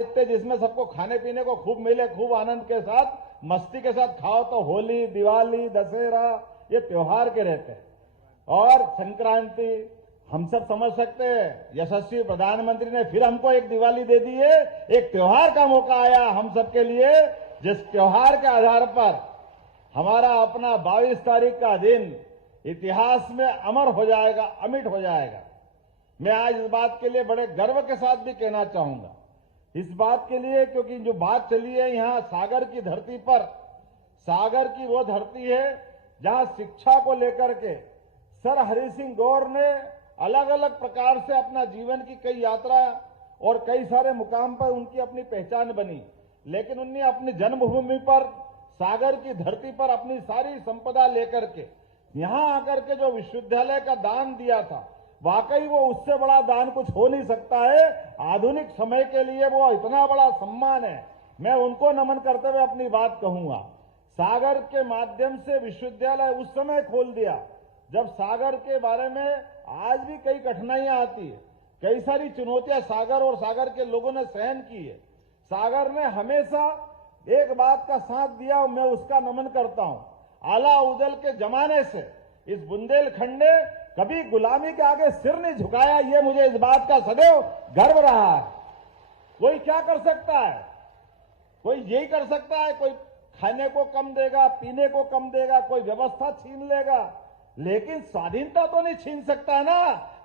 देखते जिसमें सबको खाने पीने को खूब मिले, खूब आनंद के साथ मस्ती के साथ खाओ, तो होली, दिवाली, दशहरा ये त्योहार के रहते हैं। और संक्रांति हम सब समझ सकते हैं, यशस्वी प्रधानमंत्री ने फिर हमको एक दिवाली दे दी है, एक त्योहार का मौका आया हम सबके लिए, जिस त्योहार के आधार पर हमारा अपना 22 तारीख का दिन इतिहास में अमर हो जाएगा, अमिट हो जाएगा। मैं आज इस बात के लिए बड़े गर्व के साथ भी कहना चाहूंगा, इस बात के लिए क्योंकि जो बात चली है यहां सागर की धरती पर, सागर की वो धरती है जहां शिक्षा को लेकर के सर हरि सिंह गौर ने अलग अलग प्रकार से अपना जीवन की कई यात्रा और कई सारे मुकाम पर उनकी अपनी पहचान बनी, लेकिन उन्होंने अपनी जन्मभूमि पर सागर की धरती पर अपनी सारी संपदा लेकर के यहां आकर के जो विश्वविद्यालय का दान दिया था, वाकई वो उससे बड़ा दान कुछ हो नहीं सकता है। आधुनिक समय के लिए वो इतना बड़ा सम्मान है। मैं उनको नमन करते हुए अपनी बात कहूंगा। सागर के माध्यम से विश्वविद्यालय उस समय खोल दिया जब सागर के बारे में आज भी कई कठिनाइयां आती है, कई सारी चुनौतियां सागर और सागर के लोगों ने सहन की है। सागर ने हमेशा एक बात का साथ दिया, मैं उसका नमन करता हूं। आला उदल के जमाने से इस बुंदेलखंड ने कभी गुलामी के आगे सिर नहीं झुकाया, ये मुझे इस बात का सदैव गर्व रहा है। कोई क्या कर सकता है? कोई यही कर सकता है, कोई खाने को कम देगा, पीने को कम देगा, कोई व्यवस्था छीन लेगा, लेकिन स्वाधीनता तो नहीं छीन सकता ना।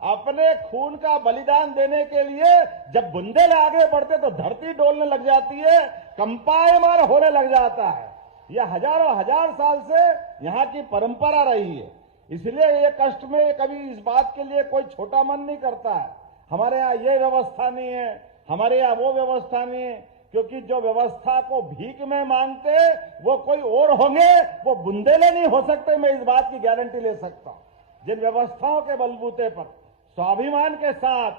अपने खून का बलिदान देने के लिए जब बुंदेल आगे बढ़ते तो धरती डोलने लग जाती है, कंपायमान होने लग जाता है। यह हजारों हजार साल से यहाँ की परंपरा रही है। इसलिए ये कष्ट में कभी इस बात के लिए कोई छोटा मन नहीं करता है, हमारे यहाँ ये व्यवस्था नहीं है, हमारे यहाँ वो व्यवस्था नहीं है, क्योंकि जो व्यवस्था को भीख में मांगते वो कोई और होंगे, वो बुंदेले नहीं हो सकते। मैं इस बात की गारंटी ले सकता हूं। जिन व्यवस्थाओं के बलबूते पर स्वाभिमान के साथ,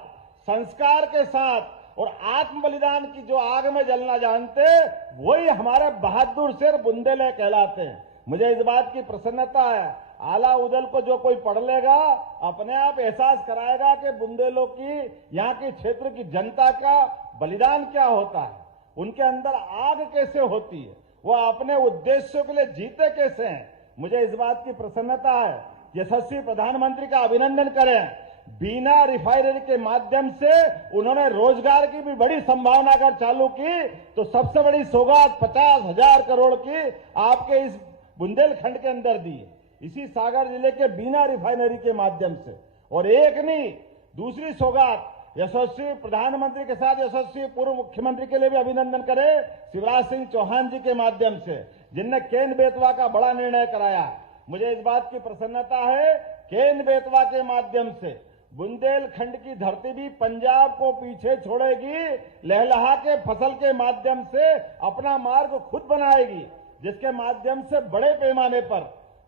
संस्कार के साथ और आत्म बलिदान की जो आग में जलना जानते, वही हमारे बहादुर शेर बुंदेले कहलाते हैं। मुझे इस बात की प्रसन्नता है, आला उदल को जो कोई पढ़ लेगा अपने आप एहसास कराएगा कि बुंदेलों की, यहाँ के क्षेत्र की जनता का बलिदान क्या होता है, उनके अंदर आग कैसे होती है, वो अपने उद्देश्यों के लिए जीते कैसे हैं। मुझे इस बात की प्रसन्नता है, यशस्वी प्रधानमंत्री का अभिनंदन करें। बीना रिफाइनरी के माध्यम से उन्होंने रोजगार की भी बड़ी संभावना अगर चालू की तो सबसे बड़ी सौगात 50,000 करोड़ की आपके इस बुंदेलखंड के अंदर दी है, इसी सागर जिले के बीना रिफाइनरी के माध्यम से। और एक नहीं, दूसरी सौगात यशस्वी प्रधानमंत्री के साथ यशस्वी पूर्व मुख्यमंत्री के लिए भी अभिनंदन करें, शिवराज सिंह चौहान जी के माध्यम से, जिनने केन बेतवा का बड़ा निर्णय कराया है। मुझे इस बात की प्रसन्नता है, केन बेतवा के माध्यम से बुंदेलखंड की धरती भी पंजाब को पीछे छोड़ेगी, लहलहा के फसल के माध्यम से अपना मार्ग खुद बनाएगी, जिसके माध्यम से बड़े पैमाने पर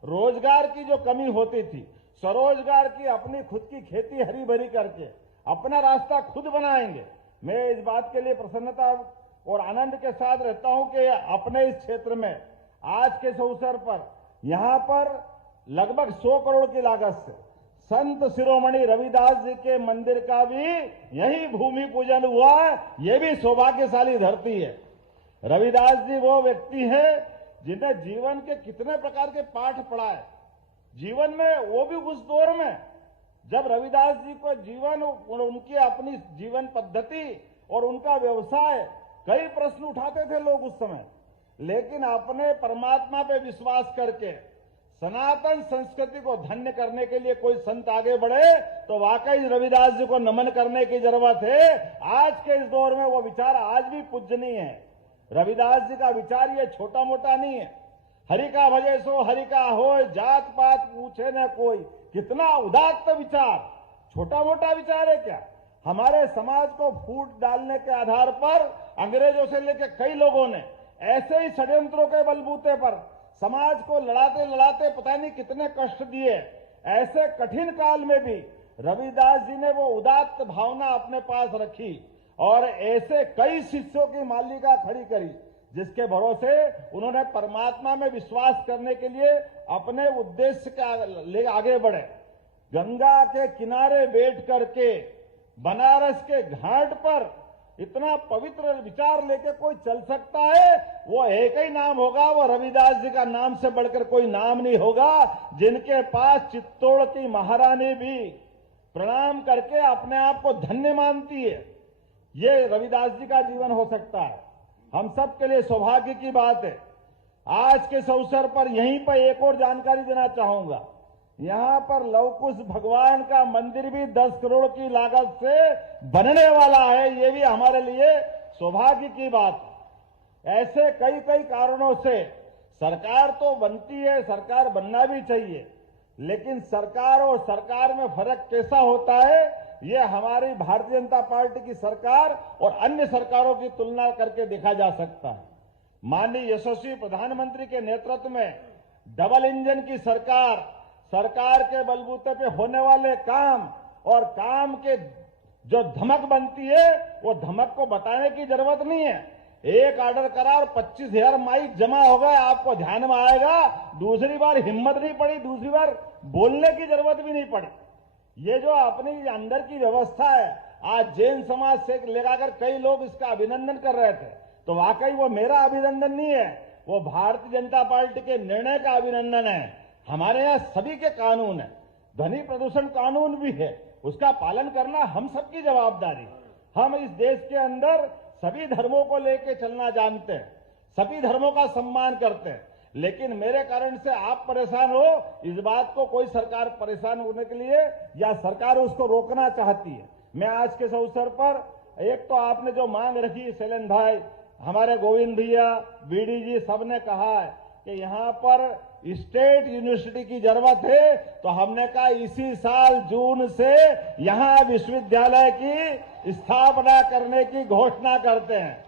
रोजगार की जो कमी होती थी, स्वरोजगार की अपनी खुद की खेती हरी भरी करके अपना रास्ता खुद बनाएंगे। मैं इस बात के लिए प्रसन्नता और आनंद के साथ रहता हूं कि अपने इस क्षेत्र में आज के इस अवसर पर यहां पर लगभग 100 करोड़ की लागत से संत शिरोमणि रविदास जी के मंदिर का भी यही भूमि पूजन हुआ। ये भी सौभाग्यशाली धरती है। रविदास जी वो व्यक्ति है जिन्हें जीवन के कितने प्रकार के पाठ पढ़ाए जीवन में, वो भी उस दौर में जब रविदास जी को जीवन, उनकी अपनी जीवन पद्धति और उनका व्यवसाय, कई प्रश्न उठाते थे लोग उस समय, लेकिन अपने परमात्मा पे विश्वास करके सनातन संस्कृति को धन्य करने के लिए कोई संत आगे बढ़े तो वाकई रविदास जी को नमन करने की जरूरत है। आज के इस दौर में वो विचार आज भी पूजनीय है। रविदास जी का विचार ये छोटा मोटा नहीं है। हरि का भजे सो हरि का होय, जात पात पूछे न कोई, कितना उदात्त विचार, छोटा मोटा विचार है क्या? हमारे समाज को फूट डालने के आधार पर अंग्रेजों से लेकर कई लोगों ने ऐसे ही षड्यंत्रों के बलबूते पर समाज को लड़ाते लड़ाते पता नहीं कितने कष्ट दिए। ऐसे कठिन काल में भी रविदास जी ने वो उदात्त भावना अपने पास रखी और ऐसे कई शिष्यों की मालिका खड़ी करी, जिसके भरोसे उन्होंने परमात्मा में विश्वास करने के लिए अपने उद्देश्य के ले आगे बढ़े। गंगा के किनारे बैठ करके बनारस के घाट पर इतना पवित्र विचार लेके कोई चल सकता है, वो एक ही नाम होगा, वो रविदास जी का नाम से बढ़कर कोई नाम नहीं होगा, जिनके पास चित्तौड़ की महारानी भी प्रणाम करके अपने आप को धन्य मानती है। ये रविदास जी का जीवन हो सकता है। हम सब के लिए सौभाग्य की बात है। आज के इस अवसर पर यहीं पर एक और जानकारी देना चाहूंगा। यहां पर लवकुश भगवान का मंदिर भी 10 करोड़ की लागत से बनने वाला है। ये भी हमारे लिए सौभाग्य की बात है। ऐसे कई कई कारणों से सरकार तो बनती है, सरकार बनना भी चाहिए, लेकिन सरकार और सरकार में फर्क कैसा होता है, ये हमारी भारतीय जनता पार्टी की सरकार और अन्य सरकारों की तुलना करके देखा जा सकता है। माननीय यशस्वी प्रधानमंत्री के नेतृत्व में डबल इंजन की सरकार के बलबूते पे होने वाले काम और काम के जो धमक बनती है, वो धमक को बताने की जरूरत नहीं है। एक ऑर्डर करा और 25,000 माइक जमा हो गए, आपको ध्यान में आएगा। दूसरी बार हिम्मत नहीं पड़ी, दूसरी बार बोलने की जरूरत भी नहीं पड़ी। ये जो अपनी अंदर की व्यवस्था है, आज जैन समाज से लेकर कई लोग इसका अभिनंदन कर रहे थे, तो वाकई वो मेरा अभिनंदन नहीं है, वो भारतीय जनता पार्टी के निर्णय का अभिनंदन है। हमारे यहाँ सभी के कानून है, ध्वनि प्रदूषण कानून भी है, उसका पालन करना हम सबकी जवाबदारी। हम इस देश के अंदर सभी धर्मों को लेकर चलना जानते हैं, सभी धर्मों का सम्मान करते हैं, लेकिन मेरे कारण से आप परेशान हो, इस बात को कोई सरकार परेशान होने के लिए या सरकार उसको रोकना चाहती है। मैं आज के इस अवसर पर, एक तो आपने जो मांग रखी, शैलेंद्र भाई, हमारे गोविंद भैया, बीडी जी, सबने कहा है कि यहाँ पर स्टेट यूनिवर्सिटी की जरूरत है, तो हमने कहा इसी साल जून से यहाँ विश्वविद्यालय की स्थापना करने की घोषणा करते हैं।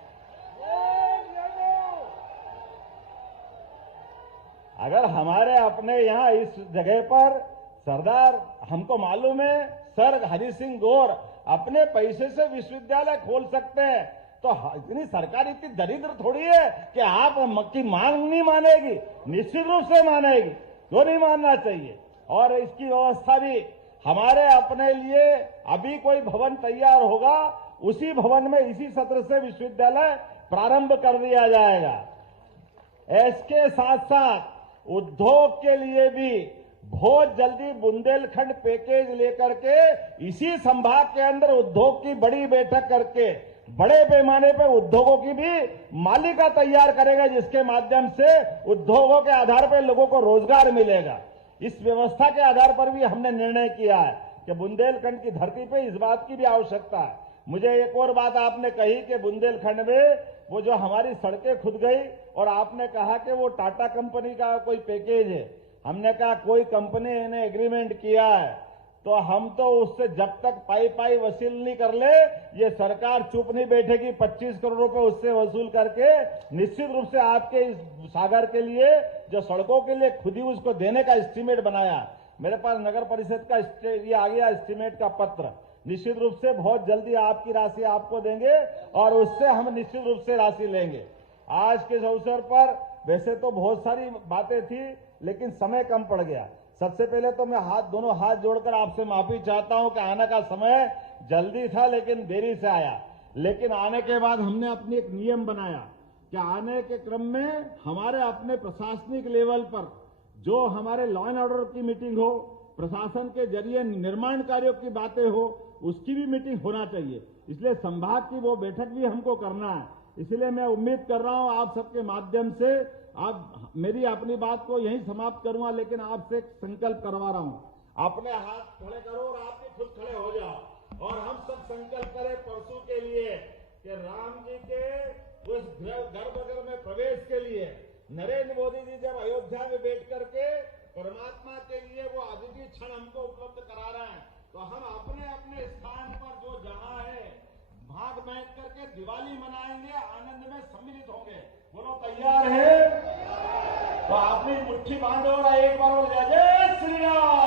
अगर हमारे अपने यहाँ इस जगह पर सरदार, हमको मालूम है सर हरि सिंह गौर अपने पैसे से विश्वविद्यालय खोल सकते हैं, तो इतनी सरकार इतनी दरिद्र थोड़ी है कि आप की मांग नहीं मानेगी, निश्चित रूप से मानेगी, क्यों नहीं मानना चाहिए। और इसकी व्यवस्था भी हमारे अपने लिए, अभी कोई भवन तैयार होगा, उसी भवन में इसी सत्र से विश्वविद्यालय प्रारंभ कर दिया जाएगा। इसके साथ साथ उद्योग के लिए भी बहुत जल्दी बुंदेलखंड पैकेज लेकर के इसी संभाग के अंदर उद्योग की बड़ी बैठक करके बड़े पैमाने पर उद्योगों की भी मालिका तैयार करेगा, जिसके माध्यम से उद्योगों के आधार पर लोगों को रोजगार मिलेगा। इस व्यवस्था के आधार पर भी हमने निर्णय किया है कि बुंदेलखंड की धरती पे इस बात की भी आवश्यकता है। मुझे एक और बात आपने कही कि बुंदेलखंड में वो जो हमारी सड़कें खुद गई, और आपने कहा कि वो टाटा कंपनी का कोई पैकेज है। हमने कहा कोई कंपनी ने एग्रीमेंट किया है, तो हम तो उससे जब तक पाई वसूल नहीं कर ले, ये सरकार चुप नहीं बैठेगी। 25 करोड़ रुपए उससे वसूल करके निश्चित रूप से आपके इस सागर के लिए जो सड़कों के लिए खुद ही उसको देने का एस्टीमेट बनाया। मेरे पास नगर परिषद का ये आ गया एस्टीमेट का पत्र, निश्चित रूप से बहुत जल्दी आपकी राशि आपको देंगे और उससे हम निश्चित रूप से राशि लेंगे। आज के इस अवसर पर वैसे तो बहुत सारी बातें थी, लेकिन समय कम पड़ गया। सबसे पहले तो मैं दोनों हाथ जोड़कर आपसे माफी चाहता हूं कि आने का समय जल्दी था लेकिन देरी से आया। लेकिन आने के बाद हमने अपनी एक नियम बनाया कि आने के क्रम में हमारे अपने प्रशासनिक लेवल पर जो हमारे लॉ एंड ऑर्डर की मीटिंग हो, प्रशासन के जरिए निर्माण कार्यों की बातें हो, उसकी भी मीटिंग होना चाहिए। इसलिए संभाग की वो बैठक भी हमको करना है। इसलिए मैं उम्मीद कर रहा हूं आप सबके माध्यम से, आप मेरी अपनी बात को यहीं समाप्त करूंगा, लेकिन आपसे एक संकल्प करवा रहा हूं। अपने हाथ खड़े करो और आप भी खुद खड़े हो जाओ और हम सब संकल्प करें परसों के लिए कि राम जी के उस गर्भगृह में प्रवेश के लिए नरेंद्र मोदी जी जब अयोध्या में बैठ करके परमात्मा के लिए वो अद्वितीय क्षण हमको उपलब्ध करा रहे हैं, तो हम अपने अपने स्थान पर जो जहां है भाग बैठ करके दिवाली मनाएंगे, आनंद में सम्मिलित होंगे। बोलो तैयार है? तो अपनी मुट्ठी बांधो और एक बार और जय जय श्री राम।